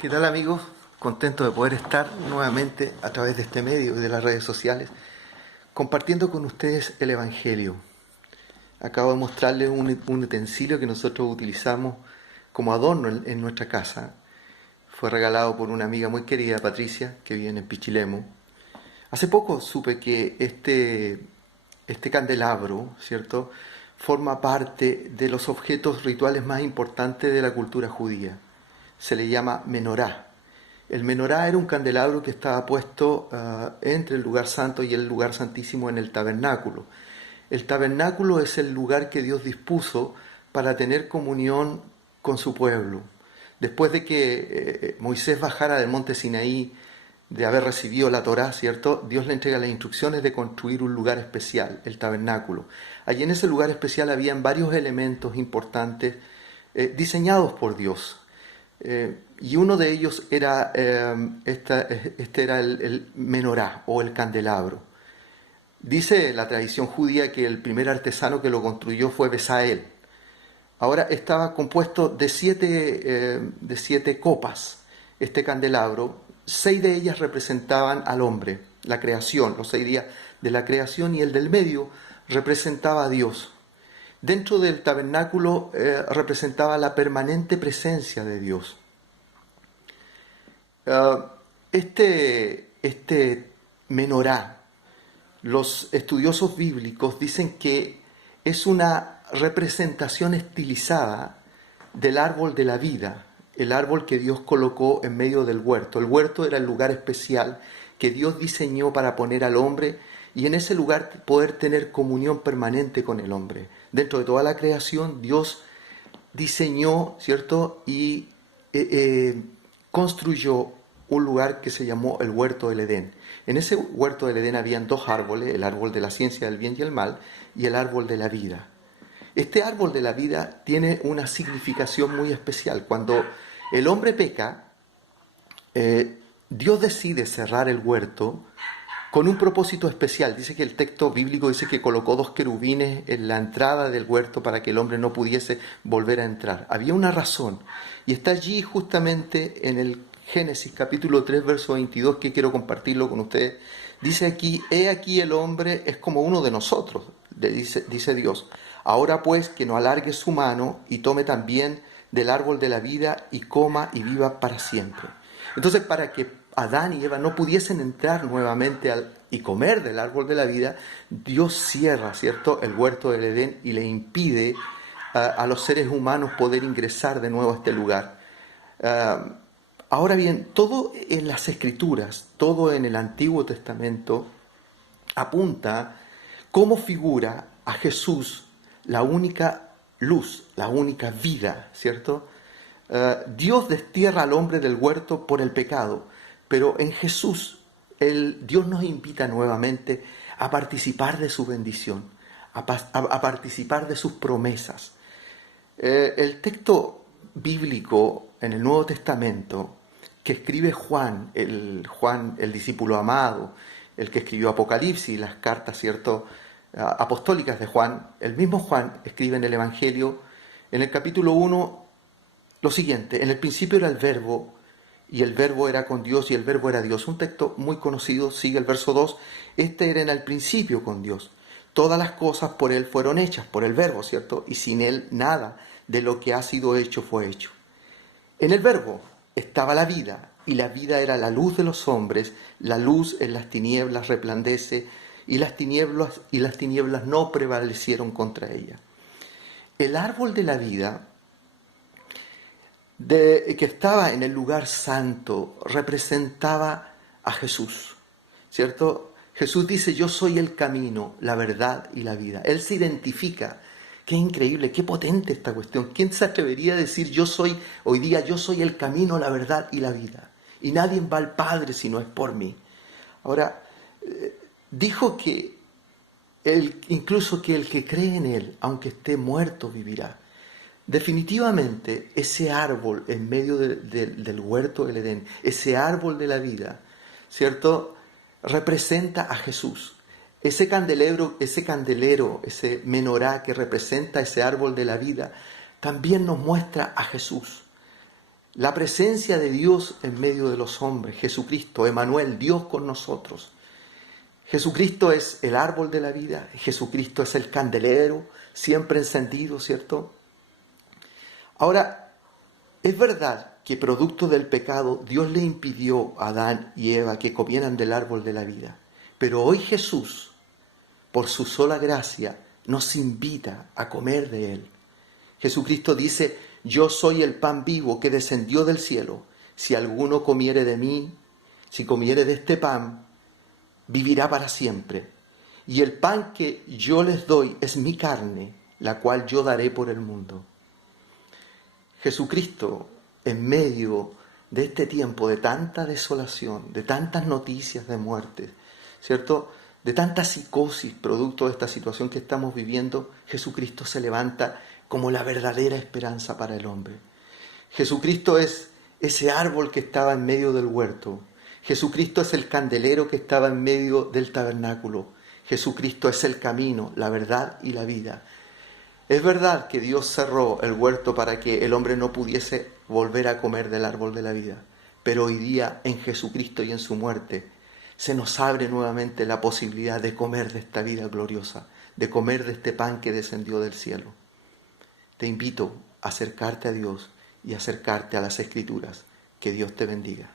¿Qué tal, amigos? Contento de poder estar nuevamente a través de este medio y de las redes sociales compartiendo con ustedes el Evangelio. Acabo de mostrarles un utensilio que nosotros utilizamos como adorno en nuestra casa. Fue regalado por una amiga muy querida, Patricia, que vive en Pichilemu. Hace poco supe que este candelabro, ¿cierto?, forma parte de los objetos rituales más importantes de la cultura judía. Se le llama menorá. El menorá era un candelabro que estaba puesto entre el lugar santo y el lugar santísimo en el tabernáculo. El tabernáculo es el lugar que Dios dispuso para tener comunión con su pueblo. Después de que Moisés bajara del monte Sinaí, de haber recibido la Torá, ¿cierto?, Dios le entrega las instrucciones de construir un lugar especial, el tabernáculo. Allí en ese lugar especial habían varios elementos importantes diseñados por Dios. Y uno de ellos era, este era el menorá o el candelabro. Dice la tradición judía que el primer artesano que lo construyó fue Besaleel. Ahora estaba compuesto de siete copas, este candelabro. 6 de ellas representaban al hombre, la creación, los 6 días de la creación, y el del medio representaba a Dios. Dentro del tabernáculo representaba la permanente presencia de Dios. Este menorá, los estudiosos bíblicos dicen que es una representación estilizada del árbol de la vida, el árbol que Dios colocó en medio del huerto. El huerto era el lugar especial que Dios diseñó para poner al hombre y en ese lugar poder tener comunión permanente con el hombre. Dentro de toda la creación, Dios diseñó, ¿cierto?, y construyó un lugar que se llamó el Huerto del Edén. En ese Huerto del Edén habían 2 árboles, el árbol de la ciencia del bien y el mal y el árbol de la vida. Este árbol de la vida tiene una significación muy especial. Cuando el hombre peca, Dios decide cerrar el huerto con un propósito especial. Dice que el texto bíblico dice que colocó 2 querubines en la entrada del huerto para que el hombre no pudiese volver a entrar. Había una razón y está allí justamente en el Génesis capítulo 3, verso 22, que quiero compartirlo con ustedes. Dice aquí: he aquí el hombre es como uno de nosotros, dice Dios. Ahora pues que no alargue su mano y tome también del árbol de la vida y coma y viva para siempre. Entonces, para que Adán y Eva no pudiesen entrar nuevamente y comer del árbol de la vida, Dios cierra, ¿cierto?, el huerto del Edén y le impide a los seres humanos poder ingresar de nuevo a este lugar. Ahora bien, todo en las Escrituras, todo en el Antiguo Testamento, apunta como figura a Jesús, la única luz, la única vida, ¿cierto? Dios destierra al hombre del huerto por el pecado, pero en Jesús Dios nos invita nuevamente a participar de su bendición, a participar de sus promesas. El texto bíblico en el Nuevo Testamento que escribe Juan, el discípulo amado, el que escribió Apocalipsis, las cartas, ¿cierto?, apostólicas de Juan, el mismo Juan escribe en el Evangelio, en el capítulo 1, lo siguiente: en el principio era el Verbo, y el Verbo era con Dios, y el Verbo era Dios. Un texto muy conocido, sigue el verso 2, este era en el principio con Dios. Todas las cosas por Él fueron hechas, por el Verbo, ¿cierto? Y sin Él nada de lo que ha sido hecho fue hecho. En el Verbo estaba la vida, y la vida era la luz de los hombres. La luz en las tinieblas resplandece, y las tinieblas no prevalecieron contra ella. El árbol de la vida, que estaba en el lugar santo, representaba a Jesús, ¿cierto? Jesús dice: yo soy el camino, la verdad y la vida. Él se identifica. Qué increíble, qué potente esta cuestión. ¿Quién se atrevería a decir hoy día yo soy el camino, la verdad y la vida? Y nadie va al Padre si no es por mí. Ahora, dijo que incluso que el que cree en Él, aunque esté muerto, vivirá. Definitivamente, ese árbol en medio del huerto del Edén, ese árbol de la vida, ¿cierto?, representa a Jesús. Ese candelero, ese menorá que representa ese árbol de la vida, también nos muestra a Jesús. La presencia de Dios en medio de los hombres, Jesucristo, Emmanuel, Dios con nosotros. Jesucristo es el árbol de la vida, Jesucristo es el candelero, siempre encendido, ¿cierto? Ahora, es verdad que producto del pecado Dios le impidió a Adán y Eva que comieran del árbol de la vida. Pero hoy Jesús, por su sola gracia, nos invita a comer de él. Jesucristo dice: yo soy el pan vivo que descendió del cielo. Si alguno comiere de mí, si comiere de este pan, vivirá para siempre. Y el pan que yo les doy es mi carne, la cual yo daré por el mundo. Jesucristo, en medio de este tiempo de tanta desolación, de tantas noticias de muerte, ¿cierto?, de tanta psicosis producto de esta situación que estamos viviendo, Jesucristo se levanta como la verdadera esperanza para el hombre. Jesucristo es ese árbol que estaba en medio del huerto. Jesucristo es el candelero que estaba en medio del tabernáculo. Jesucristo es el camino, la verdad y la vida. Es verdad que Dios cerró el huerto para que el hombre no pudiese volver a comer del árbol de la vida, pero hoy día en Jesucristo y en su muerte se nos abre nuevamente la posibilidad de comer de esta vida gloriosa, de comer de este pan que descendió del cielo. Te invito a acercarte a Dios y acercarte a las Escrituras. Que Dios te bendiga.